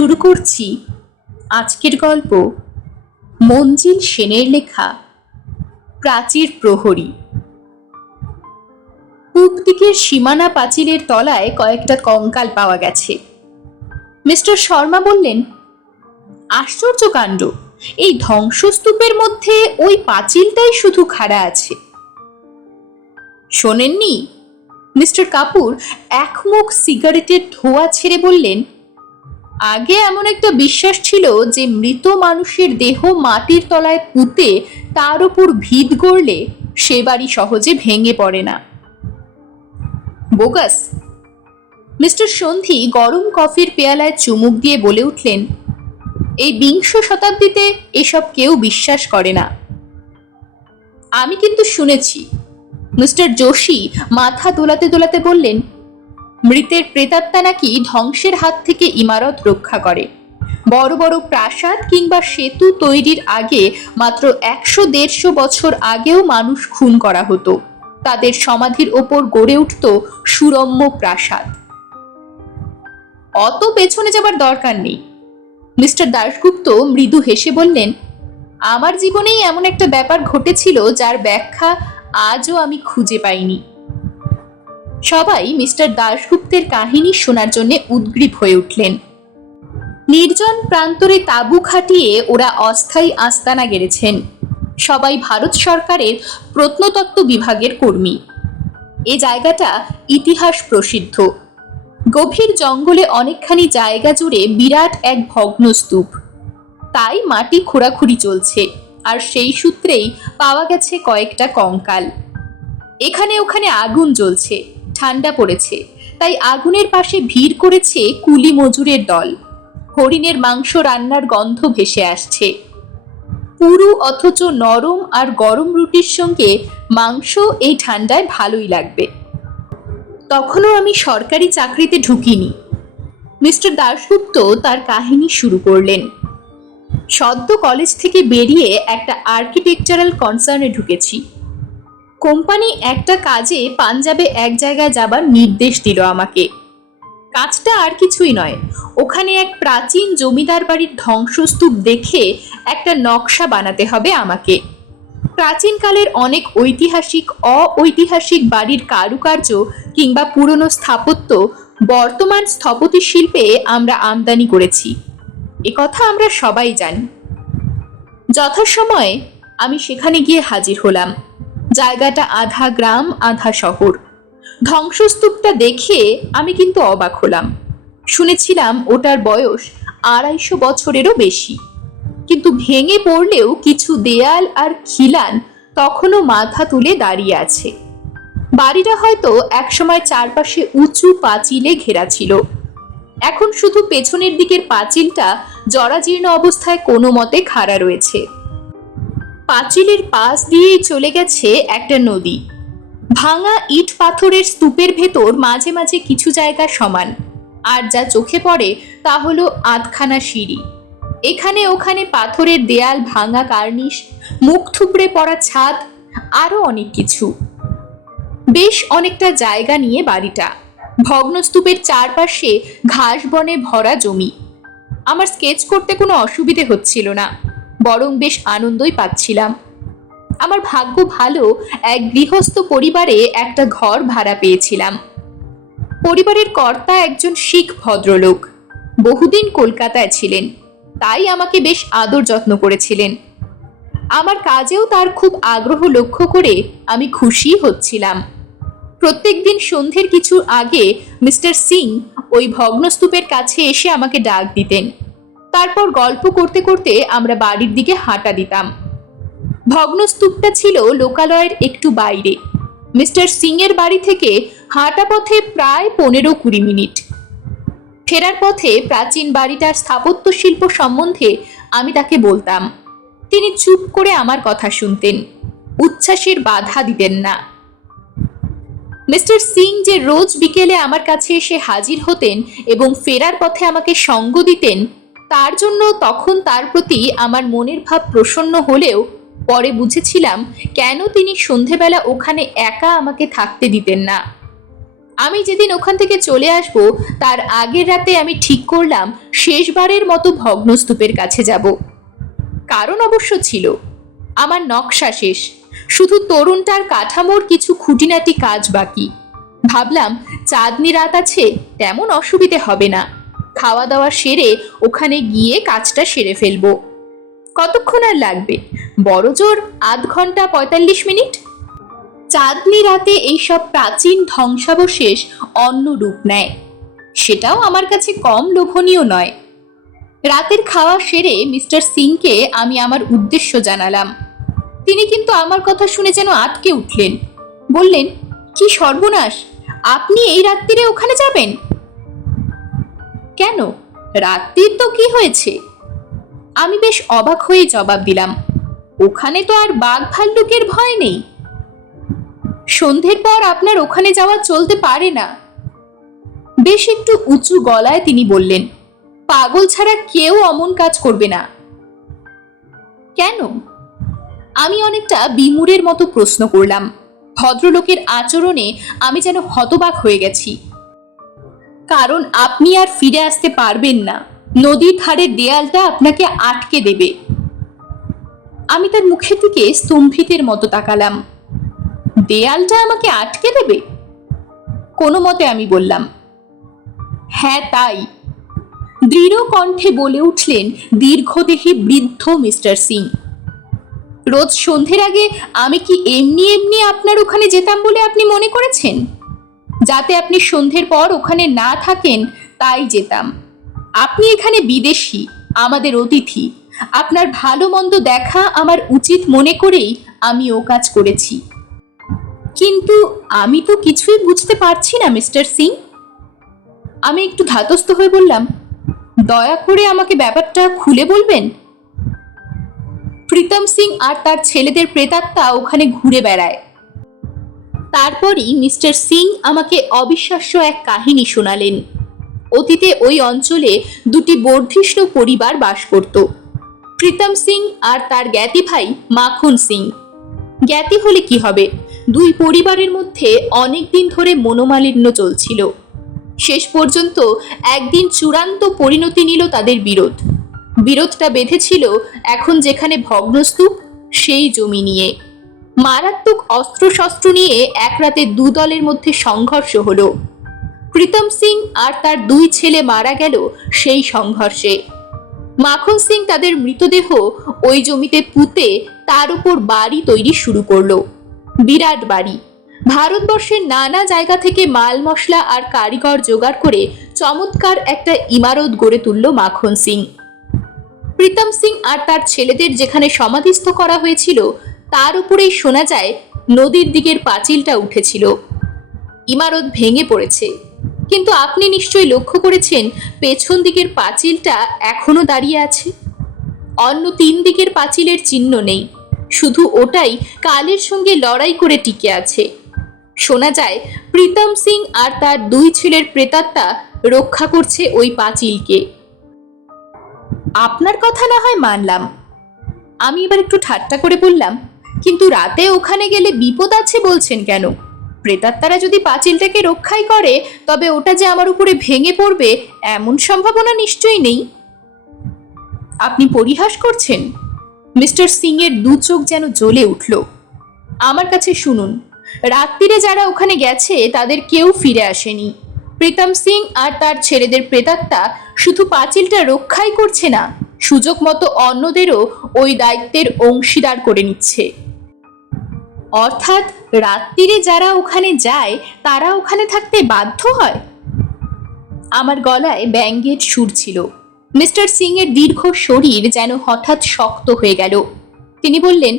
শুরু করছি আজকের গল্প মঞ্জিল সেনের লেখা প্রাচীর প্রহরী। পূব দিকের সীমানা পাঁচিলের তলায় কয়েকটা কঙ্কাল পাওয়া গেছে। মিস্টার শর্মা বললেন, আশ্চর্য কাণ্ড, এই ধ্বংসস্তূপের মধ্যে ওই পাঁচিলটাই শুধু খাড়া আছে। শোনেননি? মিস্টার কাপুর এক মুখ সিগারেটের ধোঁয়া ছেড়ে বললেন আগে এমন একটা বিশ্বাস ছিল যে মৃত মানুষের দেহ মাটির তলায় পুঁতে তার উপর ভিত গড়লে সে বাড়ি সহজে ভেঙে পড়ে না। বোগাস, মিস্টার সন্ধি গরম কফির পেয়ালায় চুমুক দিয়ে বলে উঠলেন, এই বিংশ শতাব্দীতে এসব কেউ বিশ্বাস করে না। আমি কিন্তু শুনেছি, মিস্টার যোশী মাথা দোলাতে দোলাতে বললেন মৃতের প্রেতাত্মা নাকি ধ্বংসের হাত থেকে ইমারত রক্ষা করে। বড় বড় প্রাসাদ কিংবা সেতু তৈরির আগে মাত্র একশো দেড়শো বছর আগেও মানুষ খুন করা হতো। তাদের সমাধির ওপর গড়ে উঠত সুরম্য প্রাসাদ। অত পেছনে যাবার দরকার নেই। মিস্টার দাশগুপ্ত মৃদু হেসে বললেন, আমার জীবনেই এমন একটা ব্যাপার ঘটেছিল যার ব্যাখ্যা আজও আমি খুঁজে পাইনি। সবাই মিস্টার দাশগুপ্তের কাহিনী শোনার জন্য উদ্গ্রীব হয়ে উঠলেন। নির্জন প্রান্তরে তাঁবু খাটিয়ে ওরা অস্থায়ী আস্তানা গেড়েছেন। সবাই ভারত সরকারের প্রত্নতত্ত্ব বিভাগের কর্মী। এ জায়গাটা ইতিহাস প্রসিদ্ধ। গভীর জঙ্গলে অনেকখানি জায়গা জুড়ে বিরাট এক ভগ্ন স্তূপ। তাই মাটি খোঁড়াখুড়ি চলছে, আর সেই সূত্রেই পাওয়া গেছে কয়েকটা কঙ্কাল। এখানে ওখানে আগুন জ্বলছে। ঠান্ডা পড়েছে, তাই আগুনের পাশে ভিড় করেছে কুলি মজুরের দল। হরিণের মাংস রান্নার গন্ধ ভেসে আসছে। পুরু অথচ নরম আর গরম রুটির সঙ্গে মাংস এই ঠান্ডায় ভালোই লাগবে। তখনও আমি সরকারি চাকরিতে ঢুকিনি। মিস্টার দাশগুপ্ত তার কাহিনী শুরু করলেন। সদ্য কলেজ থেকে বেরিয়ে একটা আর্কিটেকচারাল কনসার্নে ঢুকেছি। কোম্পানি একটা কাজে পাঞ্জাবে এক জায়গায় যাবার নির্দেশ দিল আমাকে। কাজটা আর কিছুই নয়। ওখানে এক প্রাচীন জমিদার বাড়ির ধ্বংসস্তূপ দেখে একটা নকশা বানাতে হবে আমাকে। প্রাচীনকালের অনেক ঐতিহাসিক, অঐতিহাসিক বাড়ির কারুকার্য কিংবা পুরনো স্থাপত্য বর্তমান স্থপতি শিল্পে আমরা আমদানি করেছি। কথা আমরা সবাই জানি। যথাসময়ে আমি সেখানে গিয়ে হাজির হলাম। জায়গাটা আধা গ্রাম, আধা শহর। ধ্বংসস্তূপটা দেখে আমি কিন্তু অবাক হলাম। শুনেছিলাম ওটার বয়স আড়াইশো বছরেরও বেশি। কিন্তু ভেঙে পড়লেও কিছু দেয়াল আর খিলান তখনও মাথা তুলে দাঁড়িয়ে আছে। বাড়িটা হয়তো একসময় চারপাশে উঁচু পাঁচিলে ঘেরা ছিল। এখন শুধু পেছনের দিকের পাঁচিলটা জরাজীর্ণ অবস্থায় কোনো মতে খাড়া রয়েছে। পাঁচিলের পাশ দিয়েই চলে গেছে একটা নদী। ভাঙা ইট পাথরের স্তূপের ভেতর মাঝে মাঝে কিছু জায়গা সমান। আর যা চোখে পড়ে তা হলো আধখানা সিঁড়ি। এখানে ওখানে পাথরের দেয়াল ভাঙা কার্নিশ, মুখ থুবড়ে পড়া ছাদ আরও অনেক কিছু। বেশ অনেকটা জায়গা নিয়ে বাড়িটা। ভগ্নস্তূপের চারপাশে ঘাস বনে ভরা জমি। আমার স্কেচ করতে কোনো অসুবিধে হচ্ছিল না। বরং বেশ আনন্দই পাচ্ছিলাম। আমার ভাগ্য ভালো, এক গৃহস্থ পরিবারে একটা ঘর ভাড়া পেয়েছিলাম। পরিবারের কর্তা একজন শিখ ভদ্রলোক। বহুদিন কলকাতায় ছিলেন, তাই আমাকে বেশ আদর যত্ন করেছিলেন। আমার কাজেও তার খুব আগ্রহ লক্ষ্য করে আমি খুশি হচ্ছিলাম। প্রত্যেকদিন সন্ধ্যের কিছু আগে মিস্টার সিং ওই ভগ্নস্তূপের কাছে এসে আমাকে ডাক দিতেন। তারপর গল্প করতে করতে আমরা বাড়ির দিকে হাঁটা দিতাম। ভগ্নস্তূপটা ছিল লোকালয়ের একটু বাইরে। মিস্টার সিং এর বাড়ি থেকে হাঁটা পথে প্রায় পনেরো কুড়ি মিনিট। ফেরার পথে প্রাচীন বাড়িটার স্থাপত্য শিল্প সম্বন্ধে আমি তাকে বলতাম। তিনি চুপ করে আমার কথা শুনতেন। উচ্ছ্বাসের বাধা দিতেন না। মিস্টার সিং যে রোজ বিকেলে আমার কাছে এসে হাজির হতেন এবং ফেরার পথে আমাকে সঙ্গ দিতেন তার জন্য তখন তার প্রতি আমার মনের ভাব প্রসন্ন হলেও পরে বুঝেছিলাম কেন তিনি সন্ধেবেলা ওখানে একা আমাকে থাকতে দিতেন না। আমি যেদিন ওখান থেকে চলে আসব, তার আগের রাতে আমি ঠিক করলাম শেষবারের মতো ভগ্নস্তূপের কাছে যাব। কারণ অবশ্য ছিল, আমার নকশা শেষ, শুধু তরুণটার কাঠামোর কিছু খুঁটিনাটি কাজ বাকি। ভাবলাম, চাঁদনি রাত আছে, তেমন অসুবিধে হবে না। খাওয়া দাওয়া সেরে ওখানে গিয়ে কাজটা সেরে ফেলব। কতক্ষণ আর লাগবে? বড় জোর আধ ঘণ্টা পঁয়তাল্লিশ মিনিট? চাঁদনি রাতে এইসব প্রাচীন ধ্বংসাবশেষ অন্য রূপ নেয়। সেটাও আমার কাছে কম লোভনীয় নয়। রাতের খাওয়া সেরে মিস্টার সিংকে আমি আমার উদ্দেশ্য জানালাম। তিনি কিন্তু আমার কথা শুনে যেন আটকে উঠলেন। বললেন, কি সর্বনাশ! আপনি এই রাত্রিরে ওখানে যাবেন? কেন? রাত্রির তো কি হয়েছে? আমি বেশ অবাক হয়ে জবাব দিলাম, ওখানে তো আর বাঘ ভাল্লুকের ভয় নেই। সন্ধ্যের পর আপনার ওখানে যাওয়া চলতে পারে না। বেশ একটু উঁচু গলায় তিনি বললেন, পাগল ছাড়া কেউ অমন কাজ করবে না। কেন? আমি অনেকটা বিমুরের মতো প্রশ্ন করলাম, ভদ্রলোকের আচরণে আমি যেন হতবাক হয়ে গেছি। কারণ আপনি আর ফিরে আসতে পারবেন না। নদীর ধারের দেয়ালটা আপনাকে আটকে দেবে। আমি তার মুখের দিকে স্তম্ভিতের মতো তাকালাম। দেয়ালটা আমাকে আটকে দেবে? কোনো মতে আমি বললাম হ্যাঁ তাই। দৃঢ় কণ্ঠে বলে উঠলেন দীর্ঘদেহী বৃদ্ধ মিস্টার সিং। রোজ সন্ধ্যের আগে আমি কি এমনি এমনি আপনার ওখানে যেতাম বলে আপনি মনে করেছেন? যাতে আপনি সন্ধ্যের পর ওখানে না থাকেন, তাই যেতাম। আপনি এখানে বিদেশি, আমাদের অতিথি। আপনার ভালো মন্দ দেখা আমার উচিত মনে করেই আমি ও কাজ করেছি। কিন্তু আমি তো কিছুই বুঝতে পারছি না, মিস্টার সিং। আমি একটু ধাতস্থ হয়ে বললাম, দয়া করে আমাকে ব্যাপারটা খুলে বলবেন? প্রীতম সিং আর তার ছেলেদের প্রেতাত্মা ওখানে ঘুরে বেড়ায়। তারপরই মিস্টার সিং আমাকে অবিশ্বাস্য এক কাহিনী শোনালেন। অতীতে ওই অঞ্চলে দুটি বর্ধিষ্ণু পরিবার বাস করত। প্রীতম সিং আর তার জ্ঞাতি ভাই মাখন সিং। জ্ঞাতি হলে কি হবে? দুই পরিবারের মধ্যে অনেক দিন ধরে মনোমালিন্য চলছিল। শেষ পর্যন্ত একদিন চূড়ান্ত পরিণতি নিল তাদের বিরোধ। বিরোধটা বেঁধেছিল এখন যেখানে ভগ্নস্তূপ, সেই জমি নিয়ে। মারাত্মক অস্ত্রশস্ত্র নিয়ে এক রাতে দু দলের মধ্যে সংঘর্ষ হলো। প্রীতম সিং আর তার দুই ছেলে মারা গেল সেই সংঘর্ষে। মাখন সিং তাদের মৃতদেহ ওই জমিতে পুঁতে তার উপর বাড়ি তৈরি শুরু করল। বিরাট বাড়ি। ভারতবর্ষের নানা জায়গা থেকে মাল মশলা আর কারিগর জোগাড় করে চমৎকার একটা ইমারত গড়ে তুলল মাখন সিং। প্রীতম সিং আর তার ছেলেদের যেখানে সমাধিস্থ করা হয়েছিল তার উপরেই শোনা যায়, নদীর দিকের পাঁচিলটা উঠেছিল। ইমারত ভেঙে পড়েছে। কিন্তু আপনি নিশ্চয়ই লক্ষ্য করেছেন, পেছন দিকের পাঁচিলটা এখনও দাঁড়িয়ে আছে? অন্য তিন দিকের পাঁচিলের চিহ্ন নেই। শুধু ওটাই কালের সঙ্গে লড়াই করে টিকে আছে। শোনা যায়, প্রীতম সিং আর তার দুই ছেলের প্রেতাত্মা রক্ষা করছে ওই পাঁচিলকে। আপনার কথা না হয় মানলাম। আমি এবার একটু ঠাট্টা করে বললাম কিন্তু রাতে ওখানে গেলে বিপদ আছে বলছেন কেন? প্রেতাত্মারা যদি পাঁচিলটাকে রক্ষাই করে, তবে ওটা যে আমার উপরে ভেঙে পড়বে, এমন সম্ভাবনা নিশ্চয়ই নেই। আপনি পরিহাস করছেন? মিস্টার সিং এর দু চোখ যেন জ্বলে উঠল। আমার কাছে শুনুন, রাত্রিরে যারা ওখানে গেছে, তাদের কেউ ফিরে আসেনি। প্রীতম সিং আর তার ছেলেদের প্রেতাত্মা শুধু পাঁচিলটা রক্ষাই করছে না, সুযোগ মতো অন্যদেরও ওই দায়িত্বের অংশীদার করে নিচ্ছে। অর্থাৎ রাত্রিরে যারা ওখানে যায়, তারা ওখানে থাকতে বাধ্য হয়? আমার গলায় ব্যাঙ্গের সুর ছিল। মিস্টার সিং এর দীর্ঘ শরীর যেন হঠাৎ শক্ত হয়ে গেল। তিনি বললেন,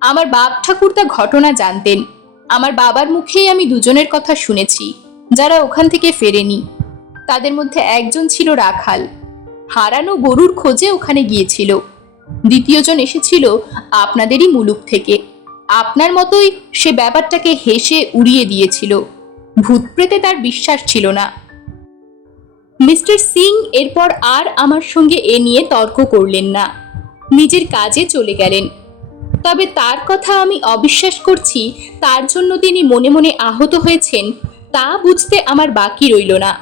আমার বাপ ঠাকুরতা ঘটনা জানতেন। আমার বাবার মুখেই আমি দুজনের কথা শুনেছি, যারা ওখান থেকে ফেরেনি। তাদের মধ্যে একজন ছিল রাখাল। হারানো গরুর খোঁজে ওখানে গিয়েছিল। দ্বিতীয়জন এসেছিল আপনাদেরই মুলুক থেকে। আপনার মতোই সে ব্যাপারটাকে হেসে উড়িয়ে দিয়েছিল। ভূতপ্রেতে তার বিশ্বাস ছিল না। মিস্টার সিং এরপর আর আমার সঙ্গে এ নিয়ে তর্ক করলেন না। নিজের কাজে চলে গেলেন। তবে তার কথা আমি অবিশ্বাস করছি, তার জন্য তিনি মনে মনে আহত হয়েছেন, তা বুঝতে আমার বাকি রইল না।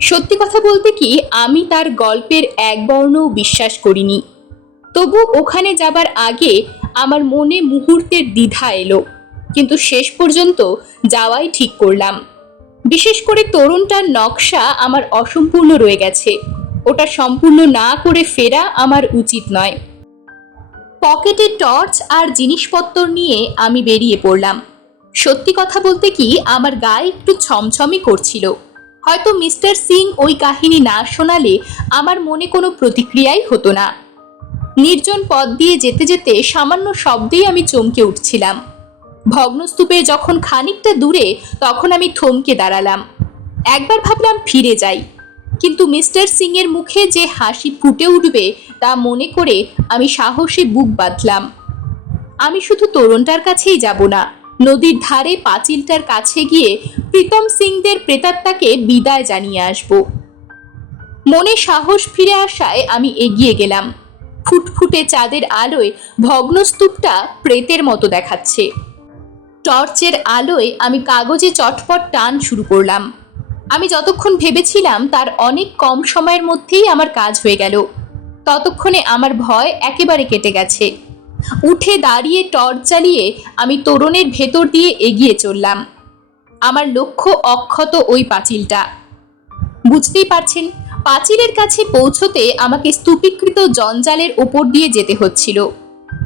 সত্যি কথা বলতে কি, আমি তার গল্পের এক বর্ণও বিশ্বাস করিনি। তবু ওখানে যাবার আগে আমার মনে মুহূর্তের দ্বিধা এলো, কিন্তু শেষ পর্যন্ত যাওয়াই ঠিক করলাম। বিশেষ করে তরুণটার নকশা আমার অসম্পূর্ণ রয়ে গেছে, ওটা সম্পূর্ণ না করে ফেরা আমার উচিত নয়। পকেটে টর্চ আর জিনিসপত্র নিয়ে আমি বেরিয়ে পড়লাম। সত্যি কথা বলতে কি, আমার গায়ে একটু ছমছমই করছিল। হয়তো মিস্টার সিং ওই কাহিনী না শোনালে আমার মনে কোনো প্রতিক্রিয়াই হতো না। নির্জন পথ দিয়ে যেতে যেতে সামান্য শব্দেই আমি চমকে উঠছিলাম। ভগ্নস্তূপে যখন খানিকটা দূরে, তখন আমি থমকে দাঁড়ালাম। একবার ভাবলাম ফিরে যাই। কিন্তু মিস্টার সিং এর মুখে যে হাসি ফুটে উঠবে, তা মনে করে আমি সাহসে বুক বাঁধলাম। আমি শুধু তরুণটার কাছেই যাব না, নদীর ধারে পাঁচিলটার কাছে গিয়ে প্রীতম সিংদের প্রেতাত্মাকে বিদায় জানিয়ে আসব। মনে সাহস ফিরে আসায় আমি এগিয়ে গেলাম। ফুটফুটে চাঁদের আলোয় ভগ্নস্তূপটা প্রেতের মতো দেখাচ্ছে। টর্চের আলোয় আমি কাগজে চটপট টান শুরু করলাম। আমি যতক্ষণ ভেবেছিলাম তার অনেক কম সময়ের মধ্যেই আমার কাজ হয়ে গেল। ততক্ষণে আমার ভয় একেবারে কেটে গেছে। উঠে দাঁড়িয়ে টর্চ জ্বালিয়ে আমি তোরণের ভেতর দিয়ে এগিয়ে চললাম। আমার লক্ষ্য অক্ষত ওই পাঁচিলটা। বুঝতেই পারছেন পাঁচিলের কাছে পৌঁছতে আমাকে স্তূপীকৃত জঞ্জালের ওপর দিয়ে যেতে হচ্ছিল।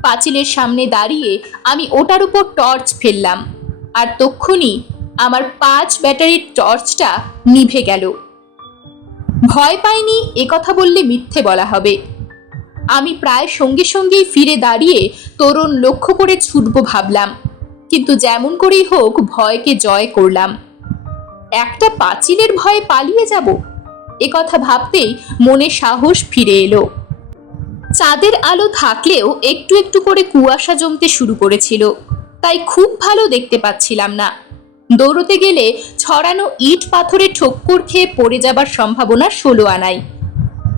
পাঁচিলের সামনে দাঁড়িয়ে আমি ওটার উপর টর্চ ফেললাম। আর তক্ষুনি আমার পাঁচ ব্যাটারির টর্চটা নিভে গেল। ভয় পাইনি কথা বললে মিথ্যে বলা হবে। আমি প্রায় সঙ্গে সঙ্গেই ফিরে দাঁড়িয়ে তরুণ লক্ষ্য করে ছুটব ভাবলাম। কিন্তু যেমন করেই হোক ভয়কে জয় করলাম। একটা পাঁচিলের ভয়ে পালিয়ে যাব? কথা ভাবতেই মনে সাহস ফিরে এলো। চাঁদের আলো থাকলেও একটু একটু করে কুয়াশা জমতে শুরু করেছিল। তাই খুব ভালো দেখতে পাচ্ছিলাম না। দৌড়তে গেলে ছড়ানো ইট পাথরে ঠোক্কর খেয়ে পড়ে যাবার সম্ভাবনা ষোলো আনাই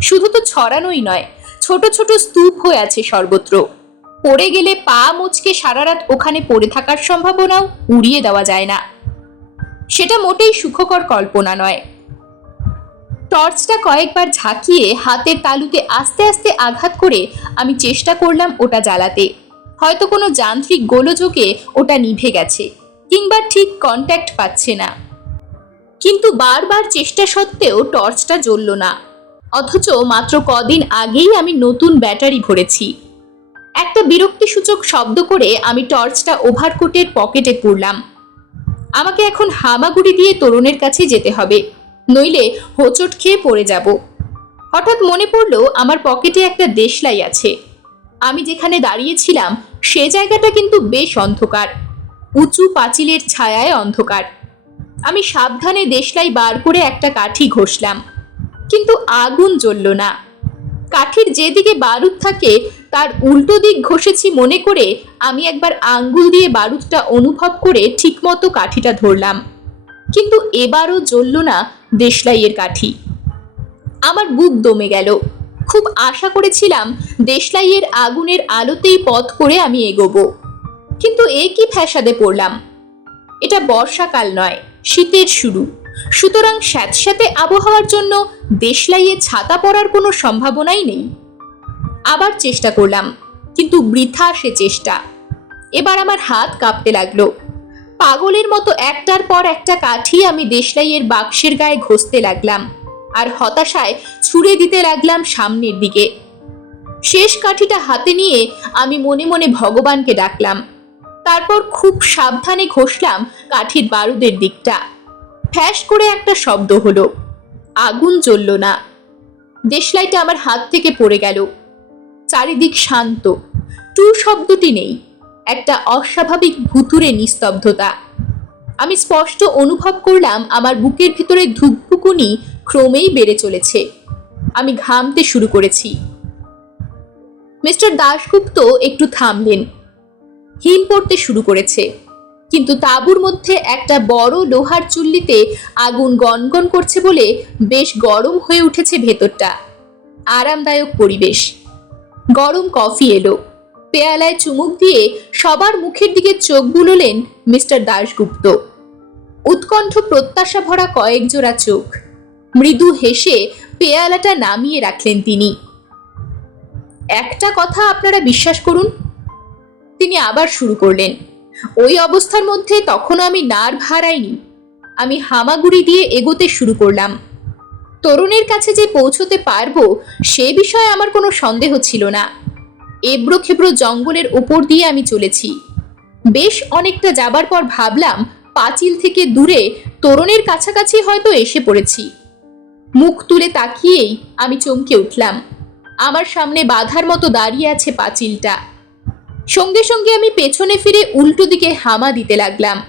শুধু তো ছড়ানোই নয়, ছোট ছোট স্তূপ হয়ে আছে সর্বত্র। পড়ে গেলে পা মুচকে সারা রাত ওখানে পড়ে থাকার সম্ভাবনাও উড়িয়ে দেওয়া যায় না। সেটা মোটেই সুখকর কল্পনা নয়। টর্চটা কয়েকবার ঝাঁকিয়ে হাতের তালুতে আস্তে আস্তে আঘাত করে আমি চেষ্টা করলাম ওটা জ্বালাতে। হয়তো কোনো যান্ত্রিক গোলযোগে ওটা নিভে গেছে, কিংবা ঠিক কন্ট্যাক্ট পাচ্ছে না। কিন্তু বারবার চেষ্টা সত্ত্বেও টর্চটা জ্বলল না। অথচ মাত্র কদিন আগেই আমি নতুন ব্যাটারি ভরেছি। একটা বিরক্তিসূচক শব্দ করে আমি টর্চটা ওভারকোটের পকেটে পুরলাম। আমাকে এখন হামাগুড়ি দিয়ে তরুণের কাছে যেতে হবে। নইলে হোঁচট খেয়ে পড়ে যাব। হঠাৎ মনে পড়ল আমার পকেটে একটা দেশলাই আছে। আমি যেখানে দাঁড়িয়েছিলাম, সে জায়গাটা কিন্তু বেশ অন্ধকার। উঁচু পাঁচিলের ছায়ায় অন্ধকার। আমি সাবধানে দেশলাই বার করে একটা কাঠি ঘষলাম। কিন্তু আগুন জ্বলল না। কাঠির যেদিকে বারুদ থাকে, তার উল্টো দিক ঘষেছি মনে করে আমি একবার আঙ্গুল দিয়ে বারুদটা অনুভব করে ঠিকমতো কাঠিটা ধরলাম। কিন্তু এবারও জ্বলল না দেশলাইয়ের কাঠি। আমার বুক দমে গেল। খুব আশা করেছিলাম দেশলাইয়ের আগুনের আলোতেই পথ করে আমি এগোবো। কিন্তু এ কি ফ্যাসাদে পড়লাম? এটা বর্ষাকাল নয়, শীতের শুরু। সুতরাং স্যাঁতস্যাঁতে আবহাওয়ার জন্য দেশলাইয়ে ছাতা পড়ার কোনো সম্ভাবনাই নেই। আবার চেষ্টা করলাম, কিন্তু বৃথা সে চেষ্টা। এবার আমার হাত কাঁপতে লাগল। পাগলের মতো একটার পর একটা কাঠি আমি দেশলাইয়ের বাক্সের গায়ে ঘষতে লাগলাম আর হতাশায় ছুঁড়ে দিতে লাগলাম সামনের দিকে। শেষ কাঠিটা হাতে নিয়ে আমি মনে মনে ভগবানকে ডাকলাম। তারপর খুব সাবধানে ঘষলাম কাঠির বারুদের দিকটা। ফ্যাস করে একটা শব্দ হলো। আগুন জ্বলল না। দেশলাইটা আমার হাত থেকে পড়ে গেল। চারিদিক শান্ত। টু শব্দটি নেই। একটা অস্বাভাবিক ভুতুরে নিস্তব্ধতা। আমি স্পষ্ট অনুভব করলাম আমার বুকের ভিতরে ধুকভুকুনি ক্রমেই বেড়ে চলেছে। আমি ঘামতে শুরু করেছি। মিস্টার দাশগুপ্ত একটু থামলেন। হিম পড়তে শুরু করেছে। কিন্তু তাঁবুর মধ্যে একটা বড় লোহার চুল্লিতে আগুন গনগন করছে বলে বেশ গরম হয়ে উঠেছে ভেতরটা। আরামদায়ক পরিবেশ। গরম কফি এলো। পেয়ালায় চুমুক দিয়ে সবার মুখের দিকে চোখ বুলোলেন মিস্টার দাশগুপ্ত। উৎকণ্ঠ প্রত্যাশা ভরা কয়েক জোড়া চোখ। মৃদু হেসে পেয়ালাটা নামিয়ে রাখলেন তিনি। একটা কথা আপনারা বিশ্বাস করুন, তিনি আবার শুরু করলেন। ওই অবস্থার মধ্যে তখনও আমি নার্ভ হারাইনি আমি হামাগুড়ি দিয়ে এগোতে শুরু করলাম। তরুণের কাছে যে পৌঁছতে পারব সে বিষয়ে আমার কোনো সন্দেহ ছিল না। এবড়ো খেবড়ো জঙ্গলের উপর দিয়ে আমি চলেছি। বেশ অনেকটা যাবার পর ভাবলাম, পাঁচিল থেকে দূরে তরুণের কাছাকাছি হয়তো এসে পড়েছি। মুখ তুলে তাকিয়েই আমি চমকে উঠলাম। আমার সামনে বাধার মতো দাঁড়িয়ে আছে পাঁচিলটা। সঙ্গে সঙ্গে আমি পেছনে ফিরে উল্টো দিকে হামা দিতে লাগলাম।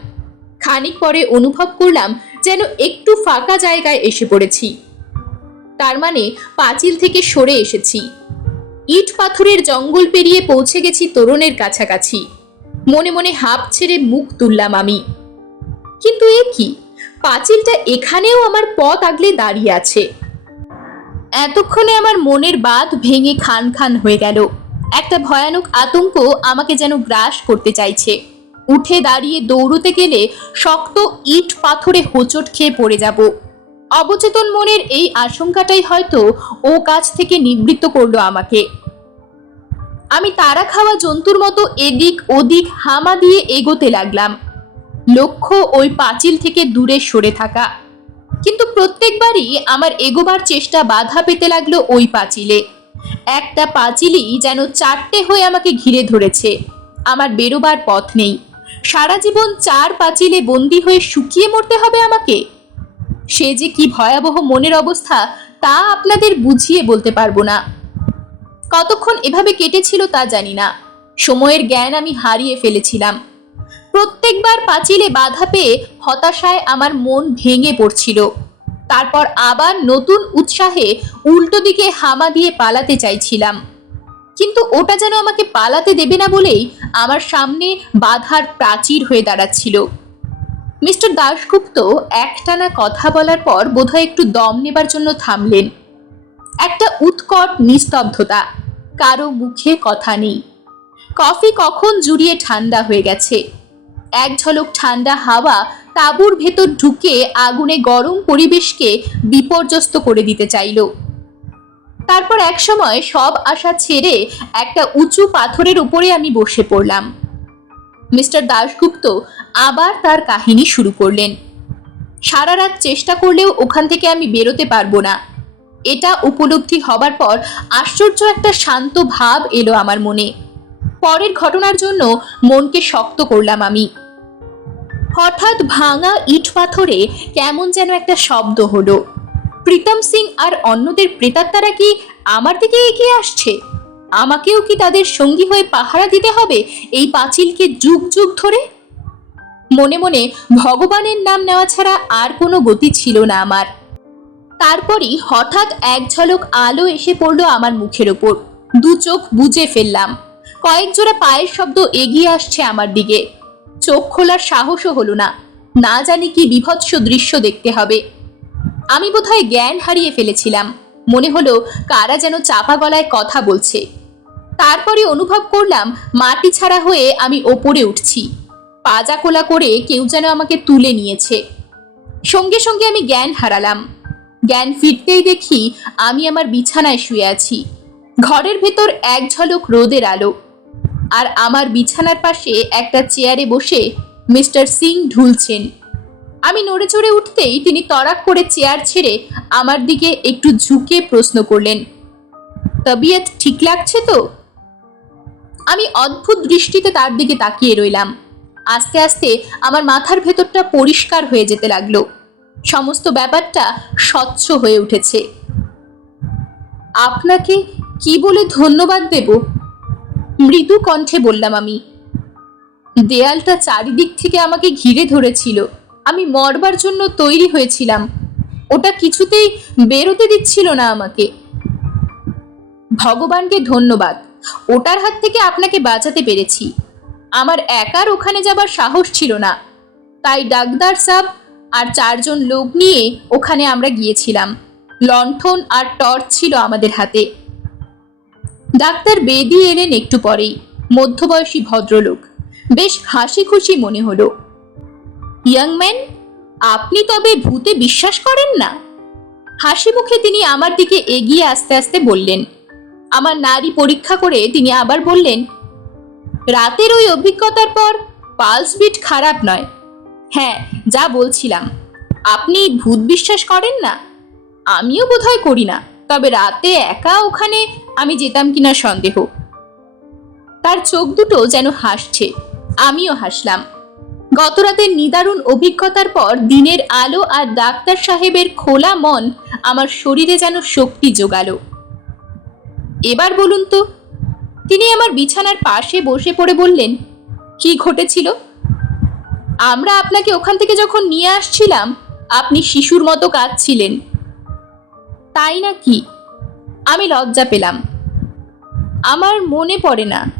খানিক পরে অনুভব করলাম যেন একটু ফাঁকা জায়গায় এসে পড়েছি। তার মানে পাঁচিল থেকে সরে এসেছি। ইট পাথরের জঙ্গল পেরিয়ে পৌঁছে গেছি তরুণের কাছাকাছি। মনে মনে হাঁপ ছেড়ে মুখ তুললাম আমি। কিন্তু এ কি? পাঁচিলটা এখানেও আমার পথ আগলে দাঁড়িয়ে আছে। এতক্ষণে আমার মনের বাঁধ ভেঙে খান খান হয়ে গেল। একটা ভয়ানক আতঙ্ক আমাকে যেন গ্রাস করতে চাইছে। উঠে দাঁড়িয়ে দৌড়তে গেলে শক্ত ইট পাথরে হোঁচট খেয়ে পড়ে যাব। অবচেতন মনের এই আশঙ্কাটাই হয়তো ও কাছ থেকে নিবৃত্ত করল আমাকে। আমি তারা খাওয়া জন্তুর মতো এদিক ওদিক হামা দিয়ে এগোতে লাগলাম। লক্ষ্য ওই পাঁচিল থেকে দূরে সরে থাকা। কিন্তু প্রত্যেকবারই আমার এগোবার চেষ্টা বাধা পেতে লাগল ওই পাঁচিলে। একটা পাঁচিলই যেন চারটে হয়ে আমাকে ঘিরে ধরেছে। আমার বেরোবার পথ নেই। সারা জীবন চার পাঁচিলে বন্দি হয়ে শুকিয়ে মরতে হবে আমাকে? সে যে কি ভয়াবহ মনের অবস্থা, তা আপনাদের বুঝিয়ে বলতে পারব না। কতক্ষণ এভাবে কেটেছিল তা জানি না। সময়ের জ্ঞান আমি হারিয়ে ফেলেছিলাম। প্রত্যেকবার পাঁচিলে বাধা পেয়ে হতাশায় আমার মন ভেঙে পড়ছিল। তারপর আবার নতুন উৎসাহে উল্টো দিকে হামা দিয়ে পালাতে চাইছিলাম। কিন্তু ওটা যেন আমাকে পালাতে দেবে না বলেই আমার সামনে বাধার প্রাচীর হয়ে দাঁড়াচ্ছিল। মিস্টার দাশগুপ্ত একটানা কথা বলার পর বোধহয় একটু দম নেবার জন্য থামলেন। একটা উৎকট নিস্তব্ধতা, কারও মুখে কথা নেই। কফি কখন জুড়িয়ে ঠান্ডা হয়ে গেছে। এক ঝলক ঠান্ডা হাওয়া তাঁবুর ভেতর ঢুকে আগুনে গরম পরিবেশকে বিপর্যস্ত করে দিতে চাইল। তারপর এক সময় সব আশা ছেড়ে একটা উঁচু পাথরের উপরে আমি বসে পড়লাম। মিস্টার দাশগুপ্ত আবার তার কাহিনী শুরু করলেন। সারা রাত চেষ্টা করলেও ওখান থেকে আমি বেরোতে পারব না। এটা উপলব্ধি হবার পর আশ্চর্য একটা শান্ত ভাব এলো আমার মনে। পরের ঘটনার জন্য মনকে শক্ত করলাম আমি। হঠাৎ ভাঙা ইট পাথরে কেমন যেন একটা শব্দ হলো। প্রীতম সিং আর অন্যদের প্রেতাত্মারা কি আমার দিকে এগিয়ে আসছে? আমাকেও কি তাদের সঙ্গী হয়ে পাহারা দিতে হবে এই পাঁচিলকে যুগ যুগ ধরে? মনে মনে ভগবানের নাম নেওয়া ছাড়া আর কোনো গতি ছিল না আমার। তারপরই হঠাৎ এক ঝলক আলো এসে পড়ল আমার মুখের ওপর। দু চোখ বুজে ফেললাম। কয়েক জোড়া পায়ের শব্দ এগিয়ে আসছে আমার দিকে। চোখ খোলার সাহসও হলো না। না জানি কি বিভৎস দৃশ্য দেখতে হবে। আমি বোধহয় জ্ঞান হারিয়ে ফেলেছিলাম। মনে হলো কারা যেন চাপা গলায় কথা বলছে। তারপরে অনুভব করলাম মাটি ছাড়া হয়ে আমি ওপরে উঠছি। পাজা কোলা করে কেউ যেন আমাকে তুলে নিয়েছে। সঙ্গে সঙ্গে আমি জ্ঞান হারালাম। জ্ঞান ফিরতেই দেখি আমি আমার বিছানায় শুয়ে আছি। ঘরের ভেতর এক ঝলক রোদের আলো। আর আমার বিছানার পাশে একটা চেয়ারে বসে মিস্টার সিং ঢুলছেন। আমি নড়ে চড়ে উঠতেই তিনি তড়াক করে চেয়ার ছেড়ে আমার দিকে একটু ঝুঁকে প্রশ্ন করলেন, তবিয়ত ঠিক লাগছে তো? আমি অদ্ভুত দৃষ্টিতে তার দিকে তাকিয়ে রইলাম। আস্তে আস্তে আমার মাথার ভেতরটা পরিষ্কার হয়ে যেতে লাগল। সমস্ত ব্যাপারটা স্বচ্ছ হয়ে উঠেছে। আপনাকে কি বলে ধন্যবাদ দেব? মৃদু কণ্ঠে বললাম আমি। দেয়ালটা চারিদিক থেকে আমাকে ঘিরে ধরেছিল। আমি মরবার জন্য তৈরি হয়েছিলাম। ওটা কিছুতেই বেরোতে দিচ্ছিল না আমাকে। ভগবানকে ধন্যবাদ। ওটার হাত থেকে আপনাকে বাঁচাতে পেরেছি। আমার একার ওখানে যাবার সাহস ছিল না। তাই ডাকদার সাহ আর চারজন লোক নিয়ে ওখানে আমরা গিয়েছিলাম। লণ্ঠন আর টর্চ ছিল আমাদের হাতে। ডাক্তার বেদি এলেন একটু পরেই, মধ্যবয়সী ভদ্রলোক। বেশ হাসি খুশি মনে হলো। ইয়াং ম্যান, আপনি তবে ভূতে বিশ্বাস করেন না? হাসি মুখে তিনি আমার দিকে এগিয়ে আস্তে আস্তে বললেন। আমার নারী পরীক্ষা করে তিনি আবার বললেন রাতের ওই অভিজ্ঞতার পর পালস বিট খারাপ নয়। হ্যাঁ যা বলছিলাম। আপনি ভূত বিশ্বাস করেন না? আমিও বোধহয় করি না, তবে রাতে একা ওখানে আমি যেতাম কিনা সন্দেহ। তার চোখ দুটো যেন হাসছে, আমিও হাসলাম। গতরাতের নিদারুণ অভিজ্ঞতার পর দিনের আলো আর ডাক্তার সাহেবের খোলা মন আমার শরীরে যেন শক্তি জোগালো। এবার বলুন তো তিনি আমার বিছানার পাশে বসে পড়ে বললেন, কি ঘটেছিল? আমরা আপনাকে ওখান থেকে যখন নিয়ে আসছিলাম, আপনি শিশুর মতো কাঁদছিলেন। তাই না কি আমি লজ্জা পেলাম। আমার মনে পড়ে না।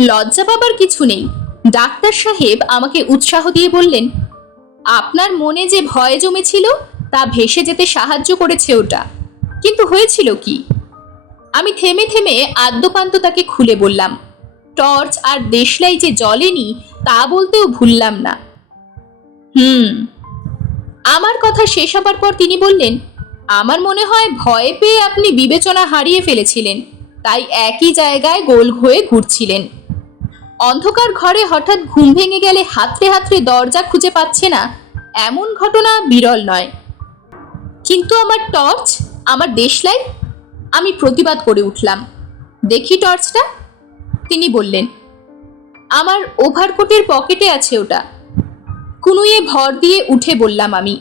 লজ্জা পাবার কিছু নেই। ডাক্তার সাহেব আমাকে উৎসাহ দিয়ে বললেন, আপনার মনে যে ভয় জমেছিল, তা ভেসে যেতে সাহায্য করেছে ওটা। কিন্তু হয়েছিল কি? আমি থেমে থেমে আদ্যপান্ত তাকে খুলে বললাম, টর্চ আর দেশলাই যে জ্বলেনি, তা বলতেও ভুললাম না। হুম। আমার কথা শেষ হবার পর তিনি বললেন, আমার মনে হয় ভয় পেয়ে আপনি বিবেচনা হারিয়ে ফেলেছিলেন, তাই একই জায়গায় গোল হয়ে ঘুরছিলেন। অন্ধকার ঘরে হঠাৎ ঘুম ভেঙে গেলে হাতড়ে হাতড়ে দরজা খুঁজে পাচ্ছে না, এমন ঘটনা বিরল নয়। কিন্তু আমার টর্চ, আমার দেশলাই আমি প্রতিবাদ করে উঠলাম। দেখি টর্চটা, তিনি বললেন। আমার ওভারকোটের পকেটে আছে ওটা। কুনুয়ে ভর দিয়ে উঠে বললাম আমি।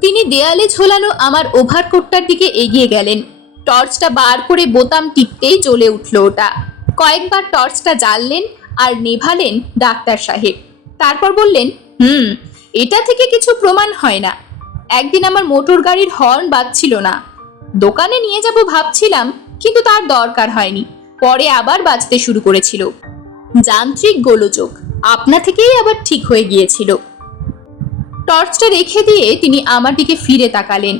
তিনি দেয়ালে ঝোলানো আমার ওভারকোটটার দিকে এগিয়ে গেলেন। টর্চটা বার করে বোতাম টিপতেই জ্বলে উঠল ওটা। কয়েকবার টর্চটা জ্বাললেন আর নেভালেন ডাক্তার সাহেব। তারপর বললেন, হুম, এটা থেকে কিছু প্রমাণ হয় না। একদিন আমার মোটর গাড়ির হর্ন বাজছিল না। দোকানে নিয়ে যাব ভাবছিলাম, কিন্তু তার দরকার হয়নি। পরে আবার বাজতে শুরু করেছিল। যান্ত্রিক গোলযোগ, আপনা থেকেই আবার ঠিক হয়ে গিয়েছিল। টর্চটা রেখে দিয়ে তিনি আমার দিকে ফিরে তাকালেন।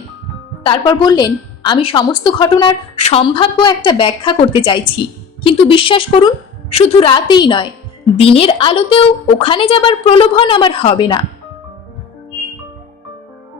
তারপর বললেন, আমি সমস্ত ঘটনার সম্ভাব্য একটা ব্যাখ্যা করতে চাইছি। কিন্তু বিশ্বাস করুন, শুধু রাতেই নয়, দিনের আলোতেও ওখানে যাবার প্রলোভন আমার হবে না।